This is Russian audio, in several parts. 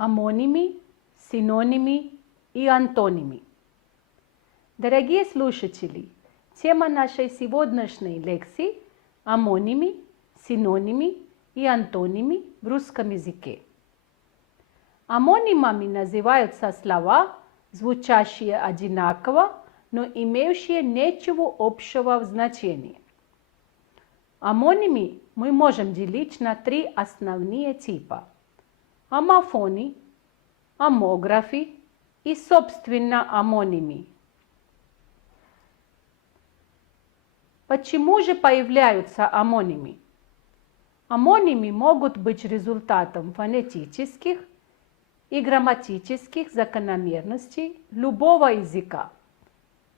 амоними, синоними и антоними. Дорогие слушатели, тема нашей сегодняшней лекции – амоними, синонимы и антонимы в русском языке. Амонимами называются слова, звучащие одинаково, но имеющие ничего общего в значении. Амонимы мы можем делить на три основные типа – омофоны, омографы и, собственно, амонимы. Почему же появляются амонимы? Амонимы могут быть результатом фонетических и грамматических закономерностей любого языка,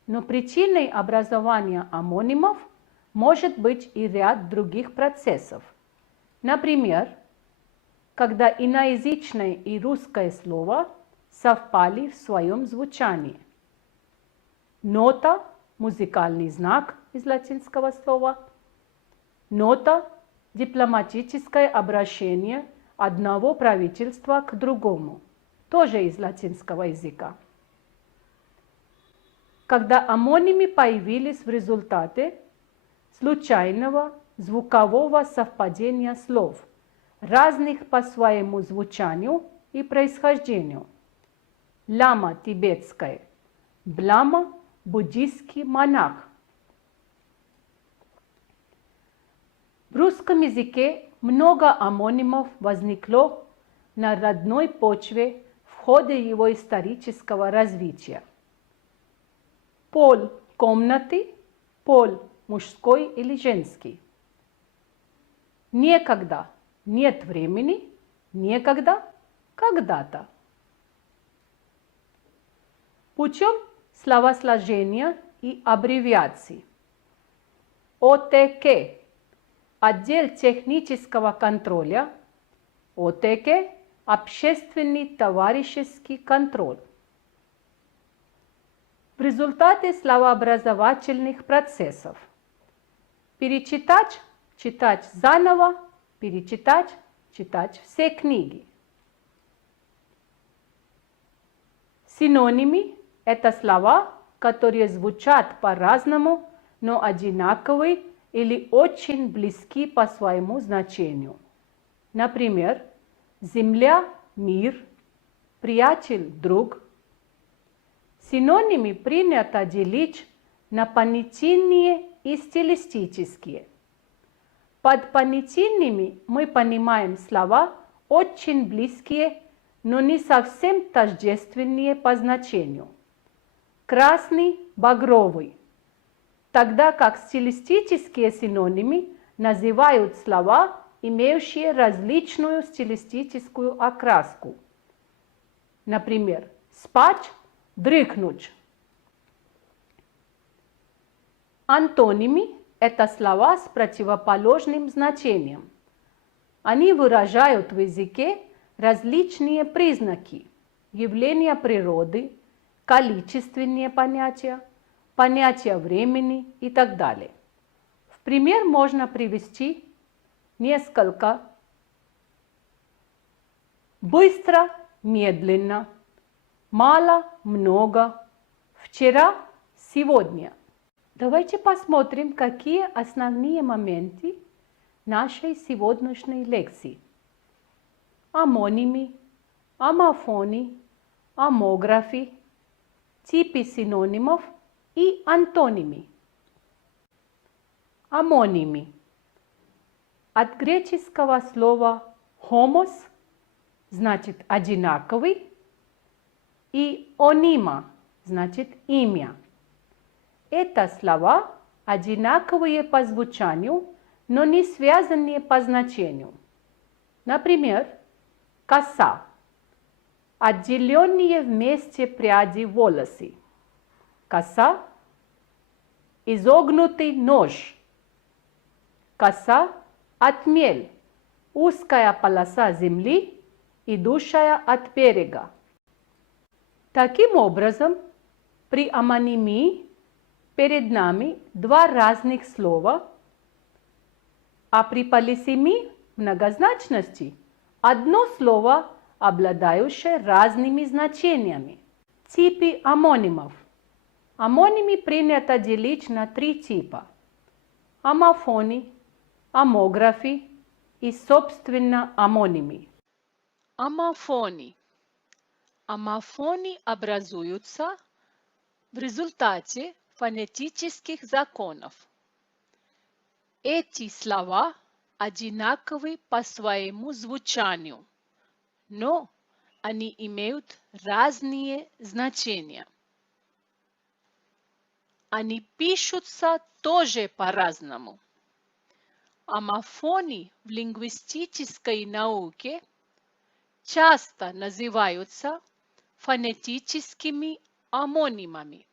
но причиной образования амонимов может быть и ряд других процессов. Например, когда иноязычное и русское слово совпали в своем звучании. Нота – музыкальный знак из латинского слова. Нота – дипломатическое обращение одного правительства к другому, тоже из латинского языка. Когда амонимы появились в результате случайного звукового совпадения слов, разных по своему звучанию и происхождению. Лама тибетская, блама – буддийский монах. В русском языке много амонимов возникло на родной почве в ходе его исторического развития. Пол комнаты, пол мужской или женский. Некогда, нет времени, некогда, когда-то. Путем словосложения и аббревиаций. ОТК – отдел технического контроля, ОТК – общественный товарищеский контроль. В результате словообразовательных процессов перечитать, читать заново, перечитать, читать все книги. Синонимы – это слова, которые звучат по-разному, но одинаковые или очень близки по своему значению. Например, земля – мир, приятель – друг. Синонимы принято делить на понятийные и стилистические. Под понятийными мы понимаем слова, очень близкие, но не совсем тождественные по значению. Красный, багровый. Тогда как стилистические синонимы называют слова, имеющие различную стилистическую окраску. Например, спать, дрыхнуть. Антонимы – это слова с противоположным значением. Они выражают в языке различные признаки, явления природы, количественные понятия, понятия времени и так далее. В пример можно привести несколько: быстро, медленно, мало, много, вчера, сегодня. Давайте посмотрим, какие основные моменты нашей сегодняшней лекции. Амонимы, омофоны, омографы, типы синонимов и антонимы. Амонимы. От греческого слова homos значит одинаковый, и онима значит имя. Это слова одинаковые по звучанию, но не связанные по значению. Например, коса – отделенные вместе пряди волосы. Коса – изогнутый нож. Коса – отмель, узкая полоса земли, идущая от берега. Таким образом, при амонимии перед нами два разных слова, а при полисемии многозначности одно слово, обладающие разными значениями. Типы амонимов. Амоними принято делить на 3 типа. Омофоны, омографы и, собственно, амоними. Омофоны. Омофоны образуются в результате фонетических законов. Эти слова одинаковы по своему звучанию, но они имеют разные значения. Они пишутся тоже по-разному. Омофоны в лингвистической науке часто называются фонетическими амонимами.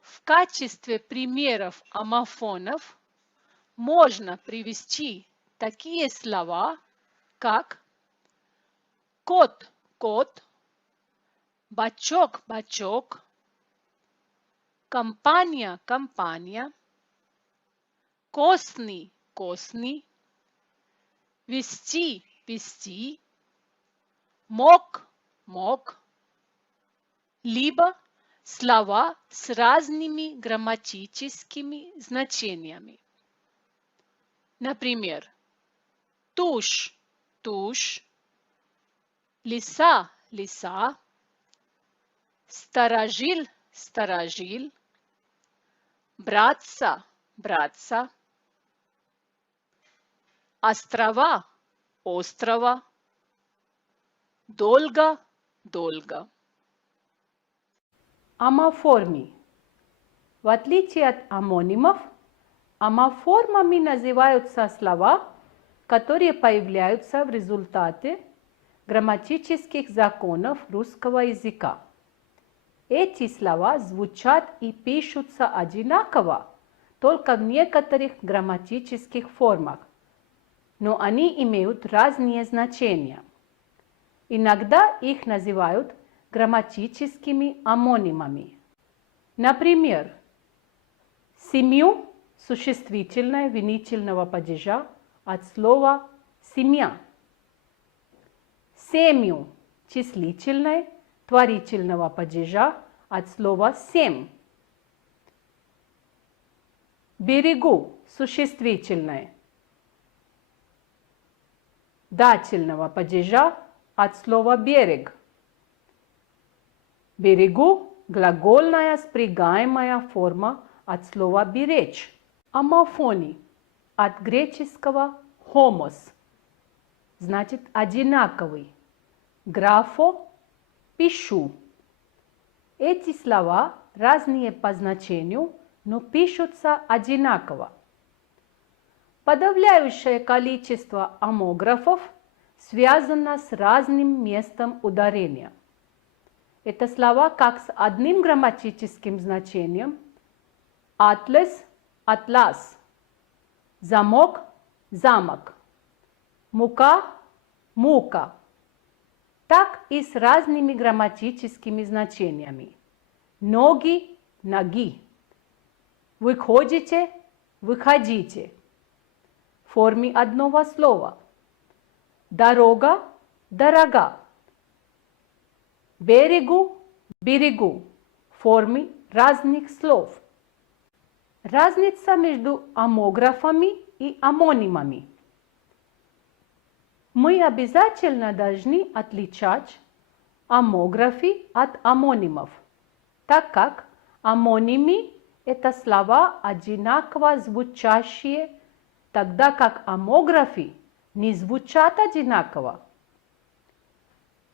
В качестве примеров омофонов можно привести такие слова, как кот – кот, бачок – бачок, компания – компания, костный – костный, вести – вести, мог – мог, либо слова с разными грамматическими значениями. Например, тушь – тушь, лиса – лиса, старожил – старожил, братца – братца, острова – острова, долго – долго. Омоформы. В отличие от амонимов, омоформами называются слова, которые появляются в результате грамматических законов русского языка. Эти слова звучат и пишутся одинаково, только в некоторых грамматических формах, но они имеют разные значения. Иногда их называют грамматическими амонимами. Например, семью – существительное винительного падежа от слова «семья». Семью – числительное творительного падежа от слова «семь». Берегу – существительное дательного падежа от слова «берег». Берегу – глагольная спрягаемая форма от слова «беречь». Омофоны от греческого «homos» значит одинаковый. Графо – пишу. Эти слова разные по значению, но пишутся одинаково. Подавляющее количество омографов связано с разным местом ударения. Это слова как с одним грамматическим значением – атлас – атлас, замок – замок, мука – мука, так и с разными грамматическими значениями. Ноги – ноги, выходите – выходите, в форме одного слова. Дорога – дорога, берегу – берегу, в форме разных слов. Разница между омографами и амонимами. Мы обязательно должны отличать омографы от амонимов, так как амонимы – это слова одинаково звучащие, тогда как омографы не звучат одинаково.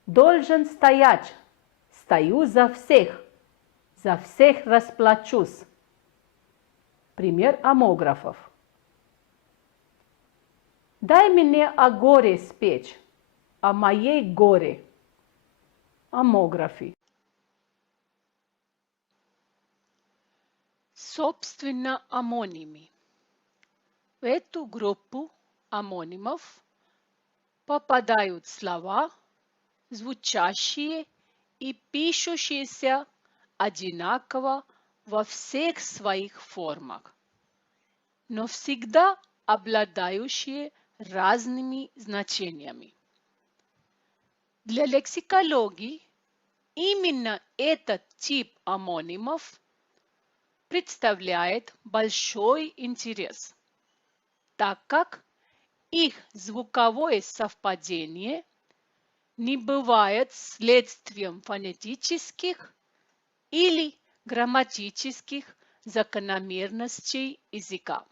Должен стоять – стою за всех расплачусь. Пример омографов. Дай мне о горе спеть, о моей горе. Омографы. Собственно, амонимы. В эту группу амонимов попадают слова, звучащие и пишущиеся одинаково во всех своих формах, но всегда обладающие разными значениями. Для лексикологии именно этот тип амонимов представляет большой интерес, так как их звуковое совпадение не бывает следствием фонетических или грамматических закономерностей языка.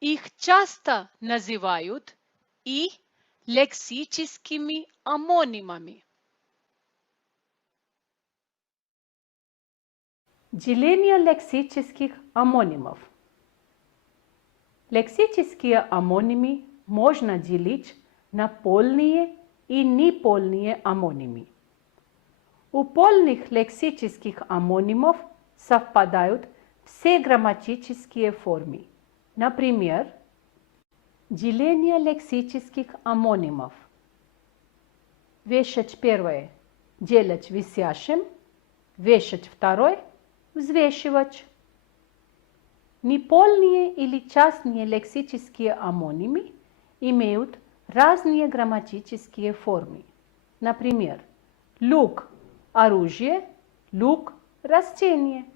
Их часто называют и лексическими амонимами. Деление лексических амонимов. Лексические амонимы можно делить на полные и неполные амонимы. У полных лексических амонимов совпадают все грамматические формы. Например, деление лексических амонимов. Вешать первое – делать висящим, вешать второе – взвешивать. Неполные или частные лексические амонимы имеют разные грамматические формы. Например, лук – оружие, лук – растение.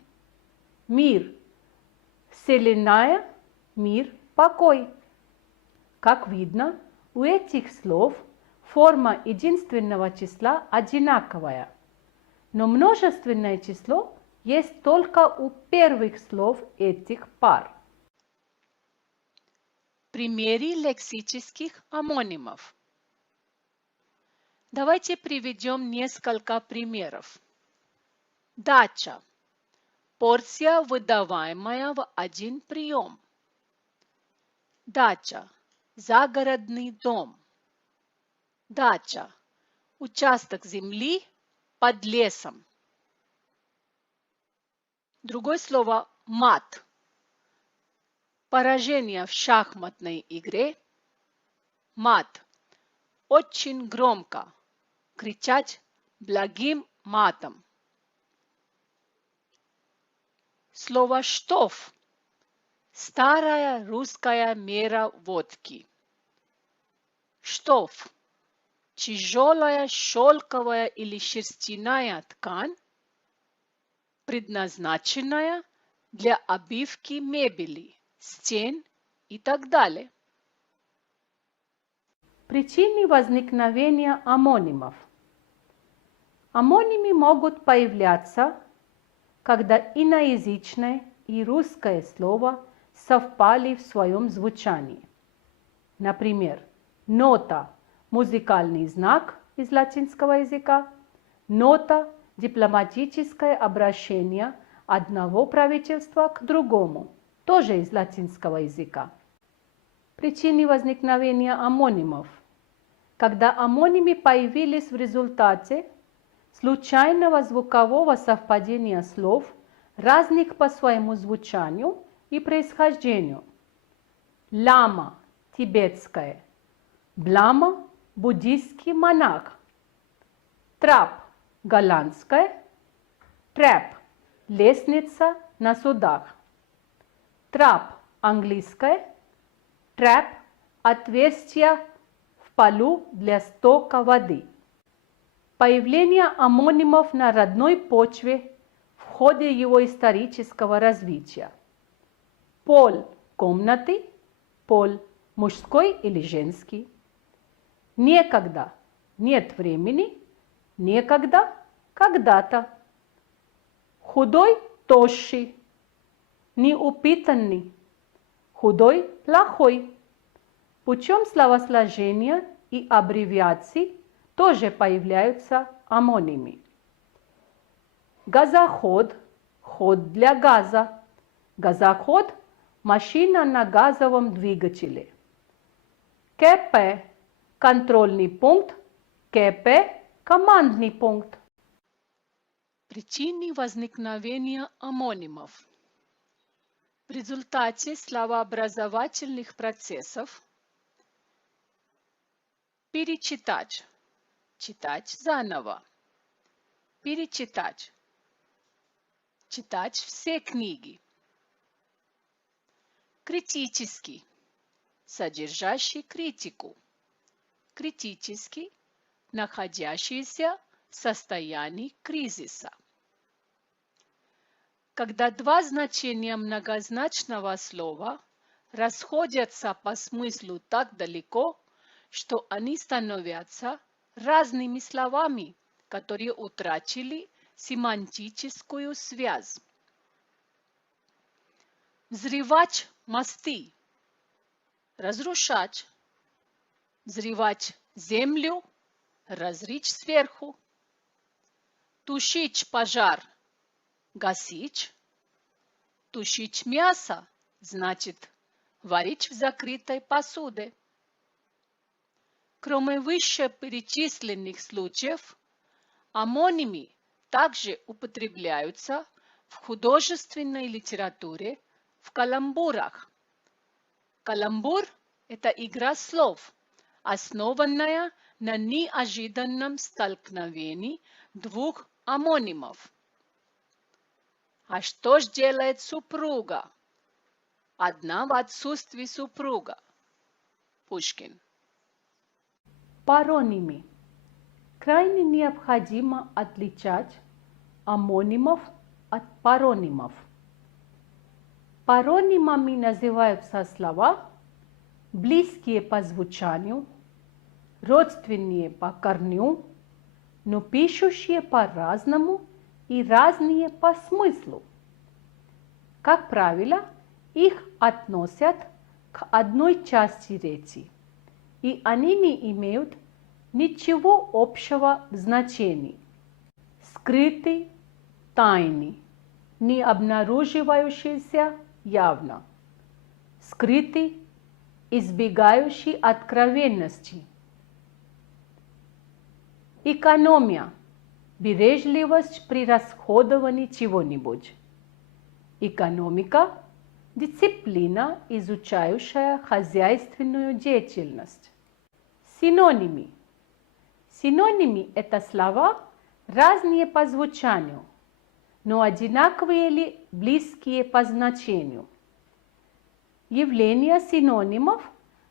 Мир – вселенная, мир – покой. Как видно, у этих слов форма единственного числа одинаковая, но множественное число есть только у первых слов этих пар. Примеры лексических амонимов. Давайте приведем несколько примеров. Дача. Порция, выдаваемая в один прием. Дача. Загородный дом. Дача. Участок земли под лесом. Другое слово – мат. Поражение в шахматной игре. Мат. Очень громко. Кричать благим матом. Слово «штоф» – старая русская мера водки. Штоф – тяжелая шелковая или шерстяная ткань, предназначенная для обивки мебели, стен и так далее. Причины возникновения амонимов. Амонимы могут появляться, когда иноязычное и русское слово совпали в своем звучании. Например, нота – музыкальный знак из латинского языка, нота – дипломатическое обращение одного правительства к другому, тоже из латинского языка. Причины возникновения амонимов. Когда амонимы появились в результате случайного звукового совпадения слов, разных по своему звучанию и происхождению. Лама – тибетское, блама – буддийский монах, трап – голландское, трэп – лестница на судах, трап – английское, трэп – отверстие в полу для стока воды. Появление амонимов на родной почве в ходе его исторического развития. Пол комнаты, пол мужской или женский. Некогда – нет времени, некогда – когда-то. Худой – тощий, неупитанный, худой – плохой. Путем словосложения и аббревиаций тоже появляются амонимы. Газоход – ход для газа. Газоход – машина на газовом двигателе. КП – контрольный пункт, КП – командный пункт. Причины возникновения амонимов. В результате словообразовательных процессов перечитать, читать заново, перечитать, читать все книги. Критический, содержащий критику. Критически, находящийся в состоянии кризиса. Когда два значения многозначного слова расходятся по смыслу так далеко, что они становятся разными словами, которые утратили семантическую связь. Взрывать мосты, разрушать, взрывать землю, разрыть сверху, тушить пожар, гасить, тушить мясо значит варить в закрытой посуде. Кроме вышеперечисленных случаев, омонимы также употребляются в художественной литературе в каламбурах. Каламбур – это игра слов, основанная на неожиданном столкновении двух омонимов. А что ж делает супруга? Одна в отсутствии супруга. Пушкин. Паронимы. Крайне необходимо отличать омонимов от паронимов. Паронимами называются слова, близкие по звучанию, родственные по корню, но пишущие по-разному и разные по смыслу. Как правило, их относят к одной части речи, и они не имеют ничего общего в значении. Скрытый, тайный, не обнаруживающийся явно. Скрытый, избегающий откровенности. Экономия – бережливость при расходовании чего-нибудь. Экономика – дисциплина, изучающая хозяйственную деятельность. Синонимы. Синонимы – это слова, разные по звучанию, но одинаковые или близкие по значению. Явление синонимов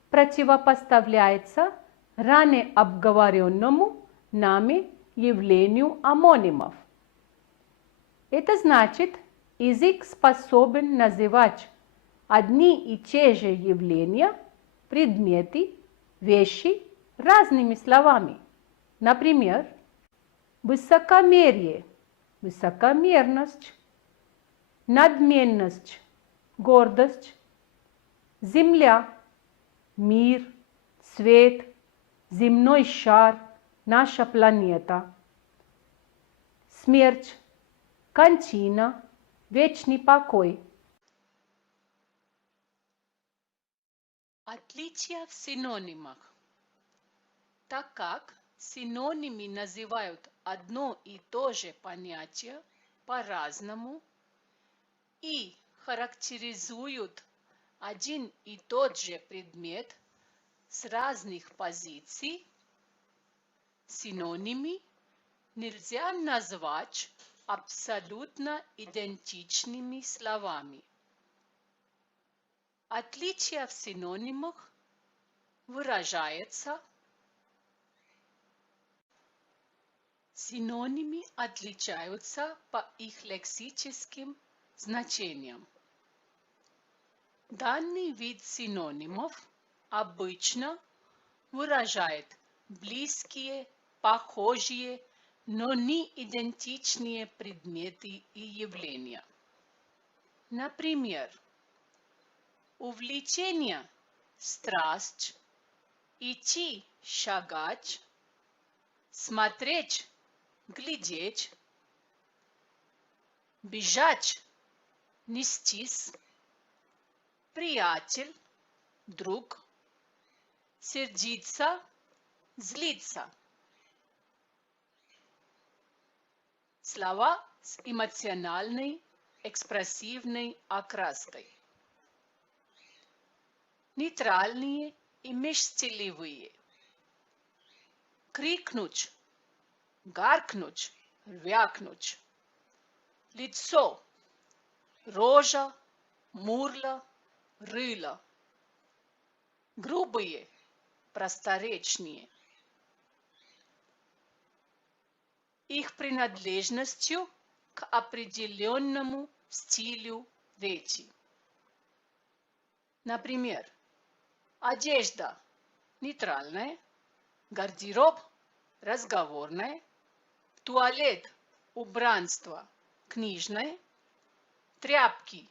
противопоставляется ранее обговоренному нами явлению омонимов. Это значит, язык способен называть одни и те же явления, предметы, вещи разными словами. Например, высокомерие – высокомерность, надменность – гордость, земля – мир, свет, земной шар, наша планета, смерть, кончина, вечный покой. Отличия в синонимах. Так как синонимы называют одно и то же понятие по-разному и характеризуют один и тот же предмет с разных позиций, синонимы нельзя назвать абсолютно идентичными словами. Отличие в синонимах выражается. Синонимы отличаются по их лексическим значениям. Данный вид синонимов обычно выражает близкие, похожие, но не идентичные предметы и явления. Например, увлечение – страсть, идти – шагать, смотреть – глядеть, бежать – нестись, приятель – друг, сердиться – злиться. Слова с эмоциональной, экспрессивной окраской. Нейтральные и межстилевые. Крикнуть, гаркнуть, вякнуть. Лицо, рожа, мурло, рыло. грубые, просторечные. Их принадлежностью к определенному стилю речи. Например, одежда нейтральная, гардероб разговорная, туалет, убранство книжное, тряпки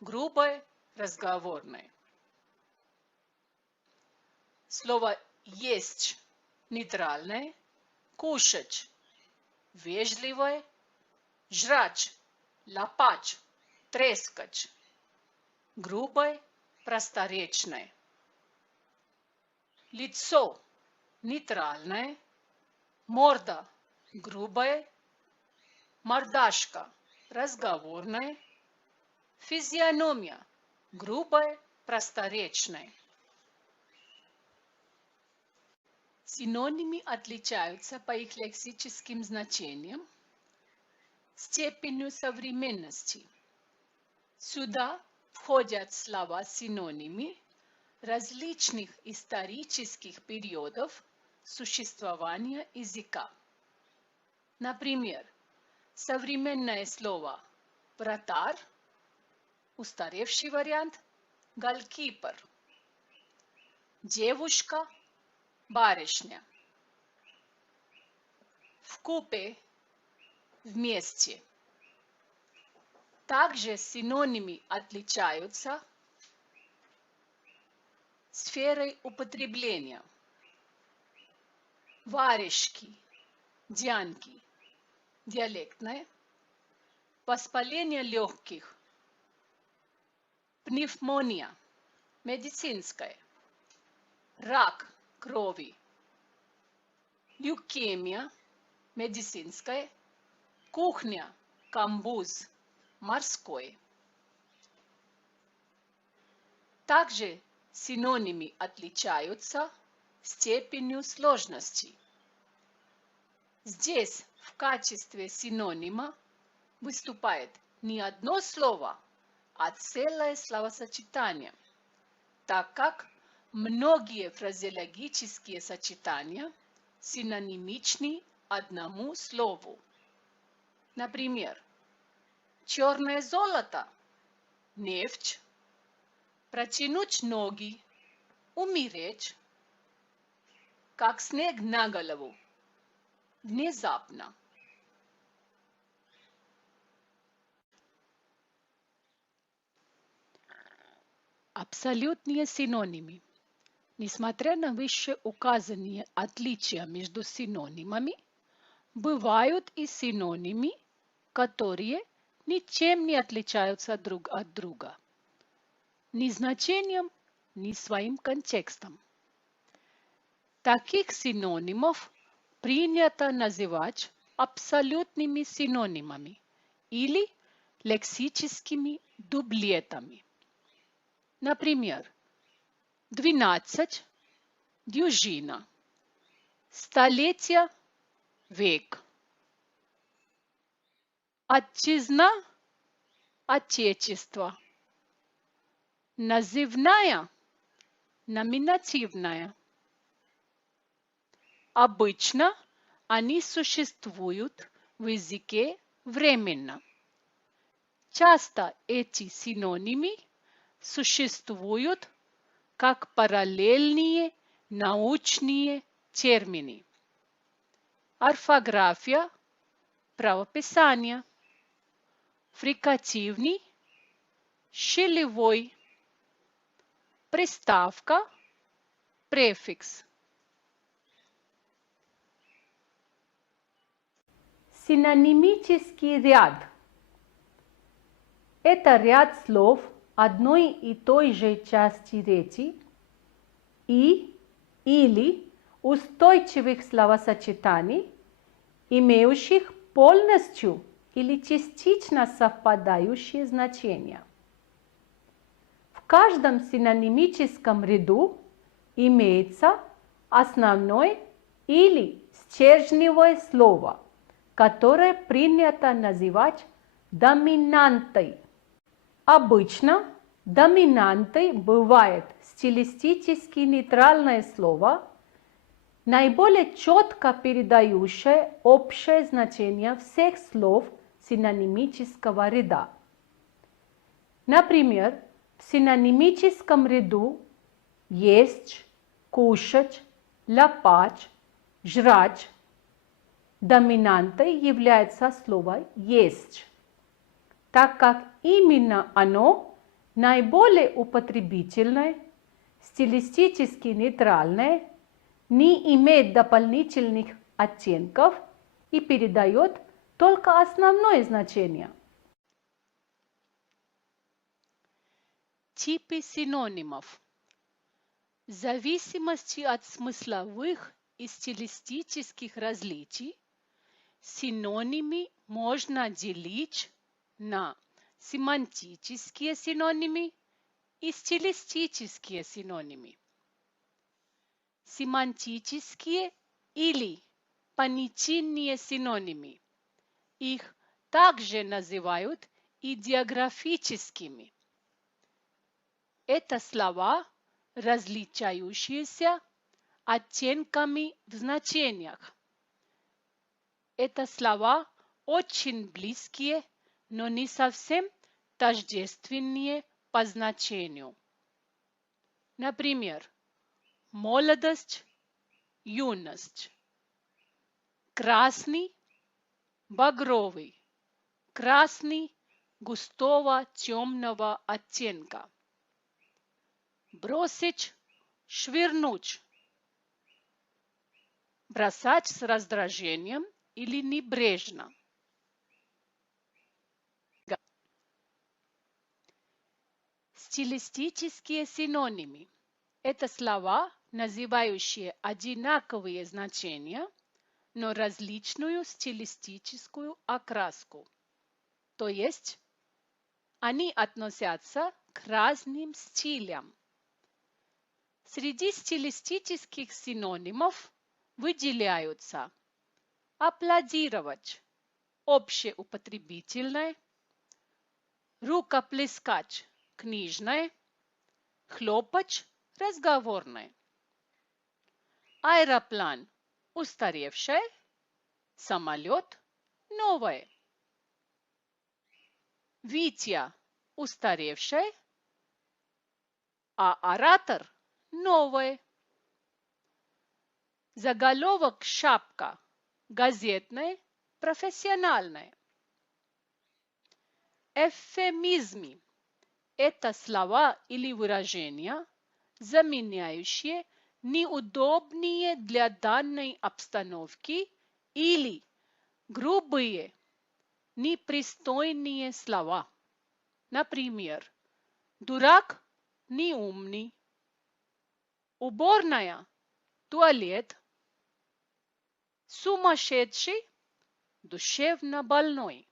грубое, разговорное. Слово есть нейтральное, кушать вежливое, жрать, лапать, трескать, грубое, просторечное. Лицо нейтральное, морда грубая, мордашка разговорная, физиономия грубая, просторечная. Синонимы отличаются по их лексическим значениям, степенью современности. Сюда входят слова-синонимы различных исторических периодов существования языка. Например, современное слово «вратарь», устаревший вариант «голкипер», девушка, барышня. Вкупе, вместе. Также синонимы отличаются сферой употребления. Варежки, дянки, диалектное, воспаление легких, пневмония, медицинское, рак крови, лейкемия, медицинское, кухня, камбуз, морской. Также синонимы отличаются степенью сложности. Здесь в качестве синонима выступает не одно слово, а целое словосочетание, так как многие фразеологические сочетания синонимичны одному слову. Например, черное золото – нефть, протянуть ноги – умереть, как снег на голову – внезапно. Абсолютные синонимы. Несмотря на вышеуказанные отличия между синонимами, бывают и синонимы, которые ничем не отличаются друг от друга, ни значением, ни своим контекстом. Таких синонимов принято называть абсолютными синонимами или лексическими дублетами. Например, 12 – дюжина, столетие – век, отчизна – отечество, назывная – номинативная. Обычно они существуют в языке временно. Часто эти синонимы существуют как параллельные научные термины. Орфография, правописание, фрикативный, щелевой, приставка, префикс. Синонимический ряд – это ряд слов одной и той же части речи и или устойчивых словосочетаний, имеющих полностью или частично совпадающие значения. В каждом синонимическом ряду имеется основное или стержневое слово, которое принято называть доминантой. Обычно доминантой бывает стилистически нейтральное слово, наиболее четко передающее общее значение всех слов синонимического ряда. Например, в синонимическом ряду есть, кушать, лапать, жрать. Доминантой является слово «есть», так как именно оно наиболее употребительное, стилистически нейтральное, не имеет дополнительных оттенков и передает только основное значение. Типы синонимов. В зависимости от смысловых и стилистических различий синонимы можно делить на семантические синонимы и стилистические синонимы. Семантические или понятийные синонимы. Их также называют идеографическими. Это слова, различающиеся оттенками в значениях. Это слова очень близкие, но не совсем тождественные по значению. Например, молодость, юность. Красный, багровый. Красный густого темного оттенка. Бросить, швырнуть. Бросать с раздражением или небрежно. Стилистические синонимы – это слова, называющие одинаковые значения, но различную стилистическую окраску. То есть они относятся к разным стилям. Среди стилистических синонимов выделяются аплодировать – общеупотребительное, рукоплескать – книжное, хлопать – разговорное, аэроплан – устаревшее, самолет – новое, Витя – устаревшее, а оратор – новое. Заголовок шапка – газетное, профессиональное. Эвфемизмы – это слова или выражения, заменяющие неудобные для данной обстановки или грубые, непристойные слова. Например, дурак – неумный, уборная – туалет, сумасшедший – душевно больной.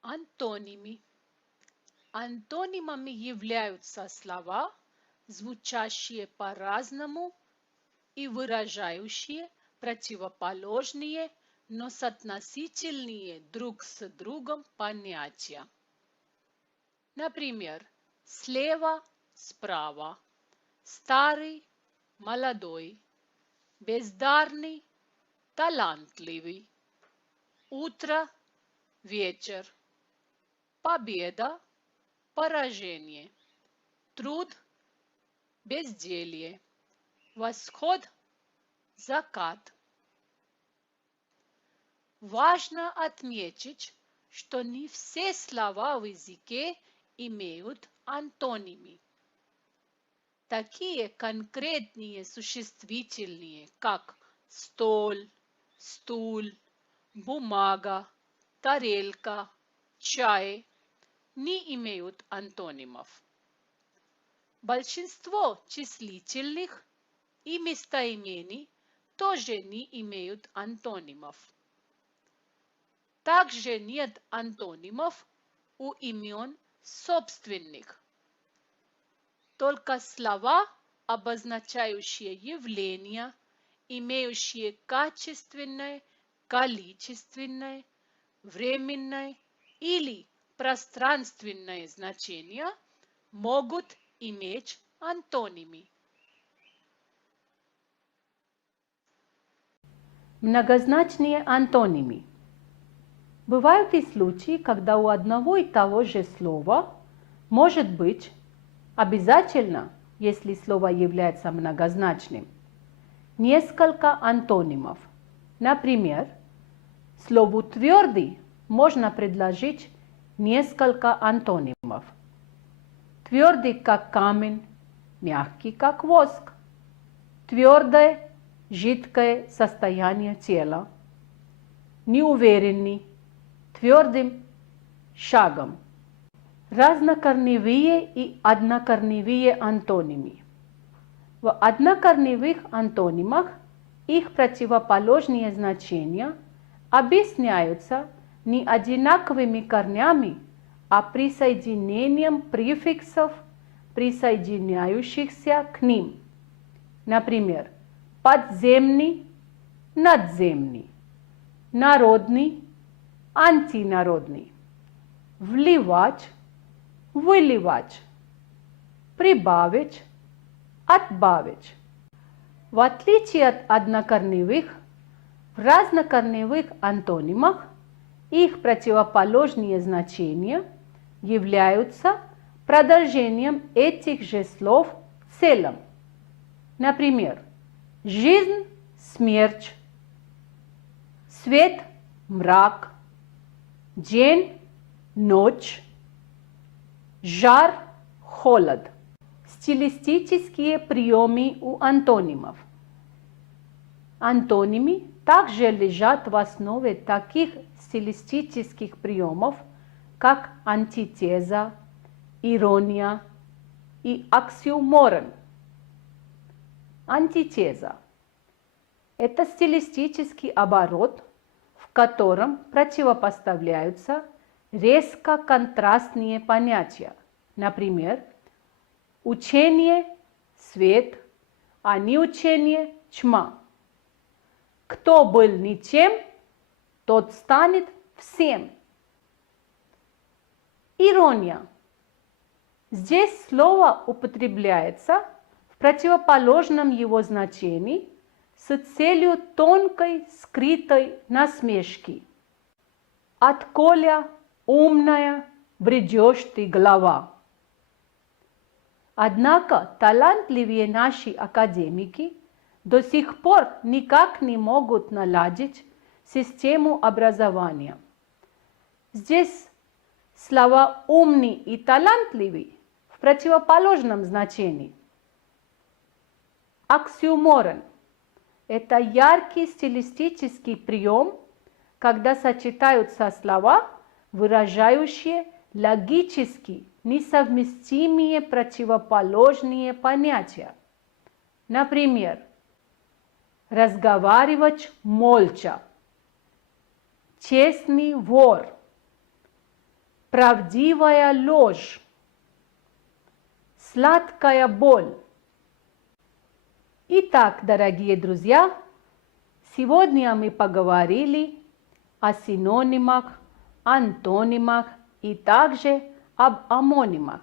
Антонимы. Антонимами являются слова, звучащие по-разному и выражающие противоположные, но соотносительные друг с другом понятия. Например, слева – справа, старый – молодой, бездарный – талантливый, утро – вечер, победа – поражение, труд – безделье, восход – закат. Важно отметить, что не все слова в языке имеют антонимы. Такие конкретные существительные, как стол, стул, бумага, тарелка, чай, не имеют антонимов. Большинство числительных и местоимений тоже не имеют антонимов. Также нет антонимов у имен собственных. Только слова, обозначающие явления, имеющие качественное, количественное, временное или пространственное значение могут иметь антонимы. Многозначные антонимы. Бывают и случаи, когда у одного и того же слова может быть обязательно, если слово является многозначным, несколько антонимов. Например, слову «твердый» можно предложить несколько антонимов. Твердый, как камень, мягкий, как воск. Твердое, жидкое состояние тела. Неуверенный, твердым шагом. Разнокорневые и однокорневые антонимы. В однокорневых антонимах их противоположные значения объясняются не одинаковыми корнями, а присоединением префиксов, присоединяющихся к ним. Например, подземный, надземный, народный, антинародный, вливать, выливать, прибавить, отбавить. В отличие от однокорневых, в разнокорневых антонимах их противоположные значения являются продолжением этих же слов в целом. Например, жизнь – смерть, свет – мрак, день – ночь, жар – холод. Стилистические приемы у антонимов. Антонимы также лежат в основе таких стилистических приемов, как антитеза, ирония и оксюморон. Антитеза – это стилистический оборот, в котором противопоставляются резко контрастные понятия, например, учение – свет, а неучение – тьма. Кто был ничем, тот станет всем. Ирония. Здесь слово употребляется в противоположном его значении с целью тонкой скрытой насмешки. Отколя умная, бредешь ты голова. Однако талантливые наши академики до сих пор никак не могут наладить систему образования. Здесь слова «умный» и «талантливый» в противоположном значении. Оксюморон – это яркий стилистический прием, когда сочетаются слова, выражающие логически несовместимые противоположные понятия. Например, разговаривать молча, честный вор, правдивая ложь, сладкая боль. Итак, дорогие друзья, сегодня мы поговорили о синонимах, антонимах и также об омонимах.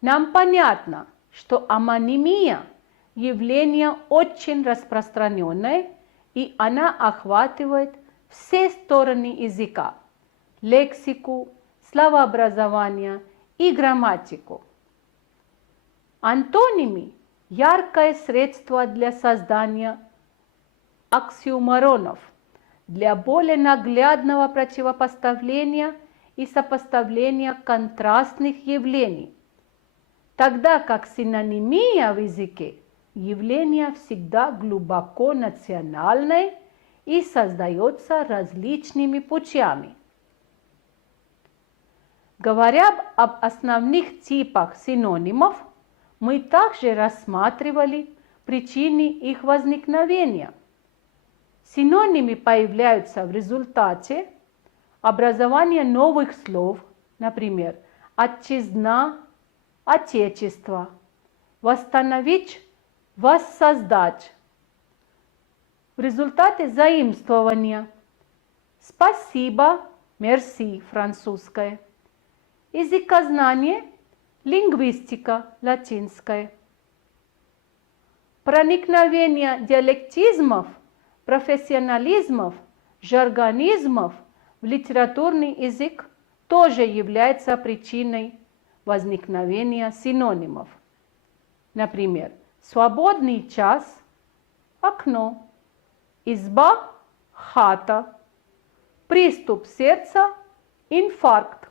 Нам понятно, что омонимия – явление очень распространенное, и она охватывает все стороны языка – лексику, словообразование и грамматику. Антонимы – яркое средство для создания оксюморонов, для более наглядного противопоставления и сопоставления контрастных явлений, тогда как синонимия в языке – явление всегда глубоко национальное и создается различными путями. Говоря об основных типах синонимов, мы также рассматривали причины их возникновения. Синонимы появляются в результате образования новых слов, например, отчизна, отечество, восстановить, воссоздать. В результате заимствования спасибо, мерси французское. Языкознание, лингвистика латинское. Проникновение диалектизмов, профессионализмов, жаргонизмов в литературный язык тоже является причиной возникновения синонимов. Например, свободный час – окно, изба – хата, приступ сердца – инфаркт,